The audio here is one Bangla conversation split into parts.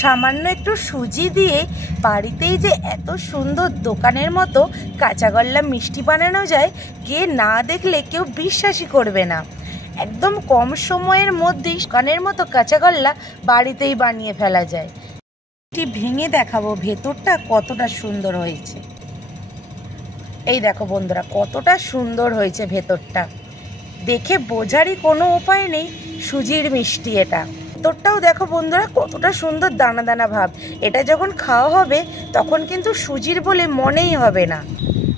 সামান্য একটু সুজি দিয়ে বাড়িতেই যে এত সুন্দর দোকানের মতো কাঁচাগোল্লা মিষ্টি বানানো যায়, কে না দেখলে কেউ বিশ্বাসই করবে না। একদম কম সময়ের মধ্যেই দোকানের মতো কাঁচাগোল্লা বাড়িতেই বানিয়ে ফেলা যায়। এটি ভেঙে দেখাবো ভেতরটা কতটা সুন্দর হয়েছে। এই দেখো বন্ধুরা, কতটা সুন্দর হয়েছে ভেতরটা, দেখে বোঝারই কোনো উপায় নেই সুজির মিষ্টি এটা। ভেতরটাও দেখো বন্ধুরা কতটা সুন্দর দানা দানা ভাব। এটা যখন খাওয়া হবে তখন কিন্তু সুজির বলে মনেই হবে না।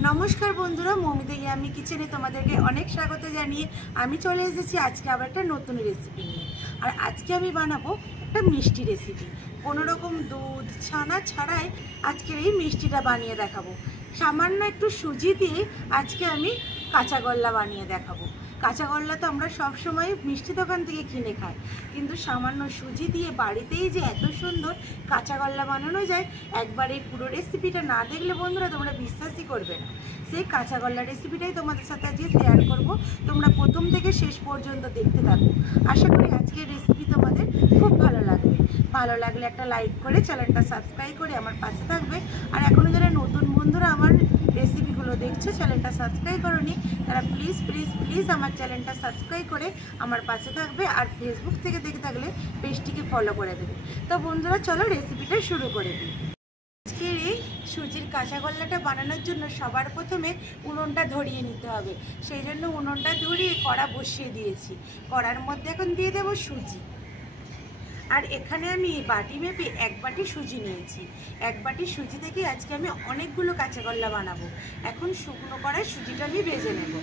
নমস্কার বন্ধুরা, মৌমিতা ইয়াম্মি কিচেনে তোমাদেরকে অনেক স্বাগত জানিয়ে আমি চলে এসেছি আজকে আবার একটা নতুন রেসিপি নিয়ে। আর আজকে আমি বানাবো একটা মিষ্টি রেসিপি। কোনো রকম দুধ ছানা ছাড়াই আজকের এই মিষ্টিটা বানিয়ে দেখাবো। সামান্য একটু সুজি দিয়ে আজকে আমি কাঁচাগোল্লা বানিয়ে দেখাবো। কাঁচাগোল্লা তো আমরা সবসময় মিষ্টি দোকান থেকে কিনে খাই, কিন্তু সামান্য সুজি দিয়ে বাড়িতেই যে এত সুন্দর কাঁচাগোল্লা বানানো যায়, একবার এই পুরো রেসিপিটা না দেখলে বন্ধুরা তোমরা বিশ্বাসই করবে না। সেই কাঁচাগোল্লা রেসিপিটাই তোমাদের সাথে আজকে শেয়ার করব। তোমরা প্রথম থেকে শেষ পর্যন্ত দেখতে থাকো। আশা করি আজকের রেসিপি তোমাদের খুব ভালো লাগবে। ভালো লাগলে একটা লাইক করে চ্যানেলটা সাবস্ক্রাইব করে আমার পাশে থাকবে। আর এখনও যারা নতুন বন্ধুরা আমার রেসিপিগুলো দেখছো, চ্যানেলটা সাবস্ক্রাইব করোনি, তারা প্লিজ প্লিজ প্লিজ আমার চ্যানেলটা সাবস্ক্রাইব করে আমার পাশে থাকবে। আর ফেসবুক থেকে দেখে থাকলে পেজটিকে ফলো করে দেবে। তো বন্ধুরা চলো রেসিপিটা শুরু করে দিই। আজকের এই সুজির কাঁচাগোল্লাটা বানানোর জন্য সবার প্রথমে উনুনটা ধরিয়ে নিতে হবে। সেই জন্য উনুনটা ধরিয়ে কড়া বসিয়ে দিয়েছি। কড়ার মধ্যে এখন দিয়ে দেবো সুজি। আর এখানে আমি বাটি মেপে 1 বাটি সুজি নিয়েছি। 1 বাটি সুজি থেকে আজকে আমি অনেকগুলো কাঁচাগোল্লা বানাবো। এখন শুকনো কড়ায় সুজিটা আমি ভেজে নেব।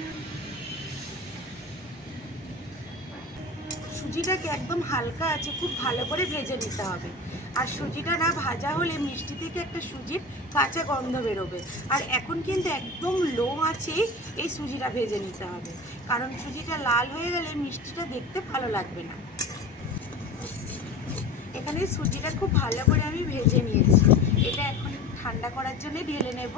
সুজিটাকে একদম হালকা আছে খুব ভালো করে ভেজে নিতে হবে। আর সুজিটা না ভাজা হলে মিষ্টি থেকে একটা সুজির কাঁচা গন্ধ বেরোবে। আর এখন কিন্তু একদম লো আছে এই সুজিটা ভেজে নিতে হবে, কারণ সুজিটা লাল হয়ে গেলে মিষ্টিটা দেখতে ভালো লাগবে না। এখানে সুজিটা খুব ভালো করে আমি ভেজে নিয়েছি। এটা এখন ঠান্ডা করার জন্য ঢেলে নেব।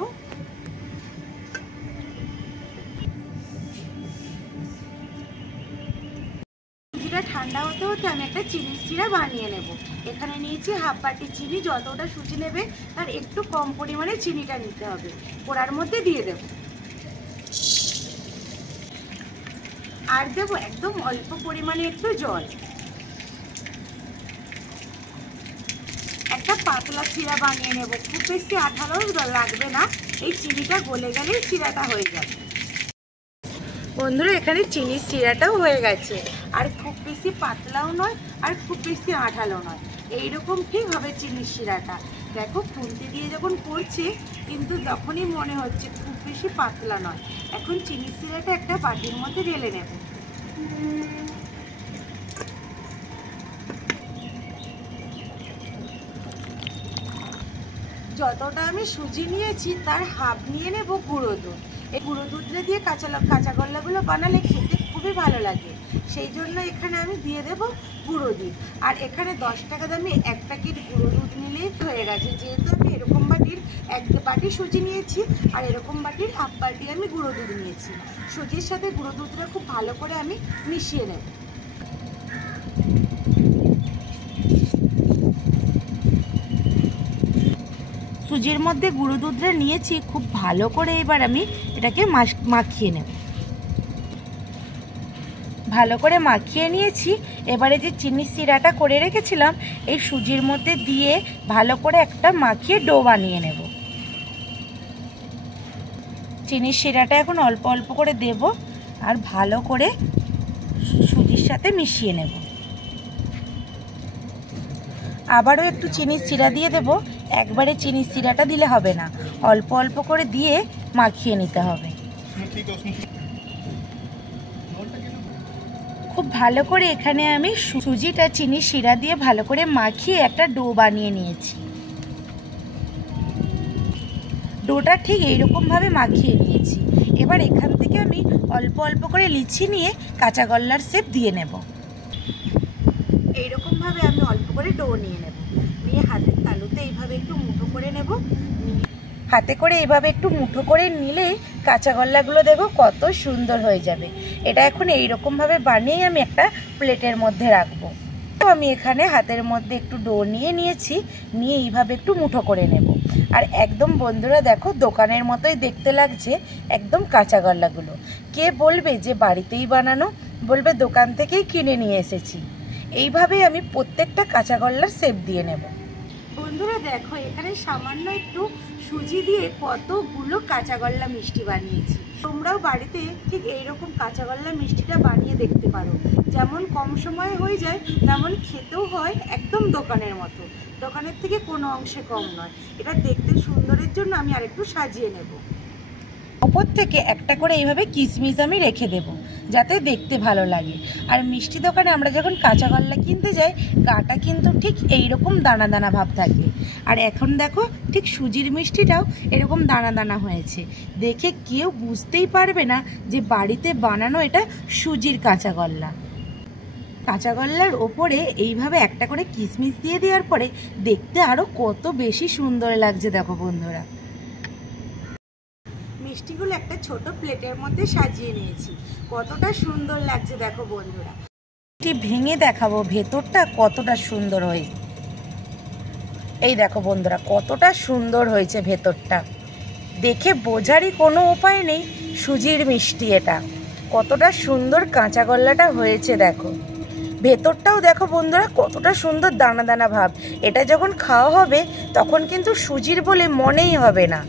সুজিটা ঠান্ডা হতে হতে আমি একটা চিনির সিরা বানিয়ে নেব। এখানে নিয়েছি 1/2 বাটি চিনি। যতটা সুজি নেবে তার একটু কম পরিমাণে চিনিটা নিতে হবে। কড়ার মধ্যে দিয়ে দেব। আর দেব একদম অল্প পরিমাণে একটু জল। একটা পাতলা শিরা বানিয়ে নেব, খুব বেশি আঠালো লাগবে না। এই চিনিটা গলে গেলেই শিরাটা হয়ে যাবে। বন্ধুরা এখানে চিনির শিরাটাও হয়ে গেছে। আর খুব বেশি পাতলাও নয় আর খুব বেশি আঠালো নয়, এইরকম ঠিক হবে চিনির শিরাটা। দেখো খুন্তি দিয়ে যখন পড়ছে কিন্তু তখনই মনে হচ্ছে খুব বেশি পাতলা নয়। এখন চিনির শিরাটা একটা বাটির মধ্যে ঢেলে নেব। যতটা আমি সুজি নিয়েছি তার হাফ নিয়ে নেব গুঁড়ো দুধ। এই গুঁড়ো দুধটা দিয়ে কাঁচাগোল্লাগুলো বানালে খেতে খুবই ভালো লাগে, সেই জন্য এখানে আমি দিয়ে দেব গুঁড়ো দুধ। আর এখানে 10 টাকা দামে 1 প্যাকেট গুঁড়ো দুধ নিলেই হয়ে গেছে। যেহেতু আমি এরকম বাটির 1 বাটি সুজি নিয়েছি আর এরকম বাটির হাফ বাটি আমি গুঁড়ো দুধ নিয়েছি। সুজির সাথে গুঁড়ো দুধটা খুব ভালো করে আমি মিশিয়ে নেব। সুজির মধ্যে গুঁড়ো দুধটা নিয়েছি, খুব ভালো করে এবার আমি এটাকে মাখিয়ে নেব। ভালো করে মাখিয়ে নিয়েছি। এবারে যে চিনির সিরাটা করে রেখেছিলাম এই সুজির মধ্যে দিয়ে ভালো করে একটা মাখিয়ে ডো বানিয়ে নেব। চিনির সিরাটা এখন অল্প অল্প করে দেব আর ভালো করে সুজির সাথে মিশিয়ে নেব। আবারও একটু চিনির সিরা দিয়ে দেব। একবারে চিনির সিরাটা দিলে হবে না, অল্প অল্প করে দিয়ে মাখিয়ে নিতে হবে। খুব ভালো করে এখানে আমি সুজিটা চিনির সিরা দিয়ে ভালো করে মাখিয়ে একটা ডো বানিয়ে নিয়েছি। ডোটা ঠিক এইরকমভাবে মাখিয়ে নিয়েছি। এবার এখান থেকে আমি অল্প অল্প করে লিচি নিয়ে কাঁচাগোল্লার শেপ দিয়ে নেব। এইরকমভাবে আমি অল্প করে ডো নিয়ে নেব। নিয়ে হাতের তালুতে এইভাবে একটু মুঠো করে নেব। হাতে করে এইভাবে একটু মুঠো করে নিলেই কাঁচাগোল্লাগুলো দেখো কত সুন্দর হয়ে যাবে। এটা এখন এইরকমভাবে বানিয়ে আমি একটা প্লেটের মধ্যে রাখবো। আমি এখানে হাতের মধ্যে একটু ডো নিয়েছি, নিয়ে এইভাবে একটু মুঠো করে নেব। আর একদম বন্ধুরা দেখো দোকানের মতোই দেখতে লাগছে একদম কাঁচা গল্লাগুলো। কে বলবে যে বাড়িতেই বানানো, বলবে দোকান থেকেই কিনে নিয়ে এসেছি। এইভাবেই আমি প্রত্যেকটা কাঁচা গল্লার শেপ দিয়ে নেব। বন্ধুরা দেখো এখানে সামান্য একটু সুজি দিয়ে কতগুলো কাঁচাগোল্লা মিষ্টি বানিয়েছি। তোমরাও বাড়িতে ঠিক এইরকম কাঁচাগোল্লা মিষ্টিটা বানিয়ে দেখতে পারো। যেমন কম সময়ে হয়ে যায়, তেমন খেতেও হয় একদম দোকানের মতো। দোকানের থেকে কোনো অংশে কম নয়। এটা দেখতে সুন্দরের জন্য আমি আরেকটু সাজিয়ে নেব। ওপর থেকে একটা করে এইভাবে কিশমিশ আমি রেখে দেব, যাতে দেখতে ভালো লাগে। আর মিষ্টি দোকানে আমরা যখন কাঁচা গল্লা কিনতে যাই, গাটা কিন্তু ঠিক এইরকম দানা দানা ভাব থাকে। আর এখন দেখো ঠিক সুজির মিষ্টিটাও এরকম দানা দানা হয়েছে। দেখে কেউ বুঝতেই পারবে না যে বাড়িতে বানানো এটা সুজির কাঁচা গল্লা। কাঁচা গল্লার ওপরে এইভাবে একটা করে কিশমিশ দিয়ে দেওয়ার পরে দেখতে আরও কত বেশি সুন্দর লাগছে দেখো বন্ধুরা। মিষ্টিগুলো একটা ছোট প্লেটের মধ্যে সাজিয়ে নিয়েছি। কতটা সুন্দর লাগছে দেখো বন্ধুরা। মিষ্টি ভেঙে দেখাবো ভেতরটা কতটা সুন্দর হয়েছে। এই দেখো বন্ধুরা কতটা সুন্দর হয়েছে ভেতরটা। দেখে বোঝারই কোনো উপায় নেই সুজির মিষ্টি এটা। কতটা সুন্দর কাঁচা গল্লাটা হয়েছে দেখো। ভেতরটাও দেখো বন্ধুরা কতটা সুন্দর দানা দানা ভাব। এটা যখন খাওয়া হবে তখন কিন্তু সুজির বলে মনেই হবে না।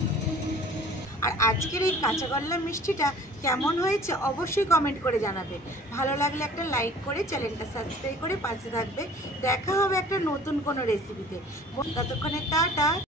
আর আজকের এই কাঁচাগোল্লা মিষ্টিটা কেমন হয়েছে অবশ্যই কমেন্ট করে জানাবে। ভালো লাগলে একটা লাইক করে চ্যানেলটা সাবস্ক্রাইব করে পাশে থাকবে। দেখা হবে একটা নতুন কোনো রেসিপিতে। ততক্ষণে টাটা।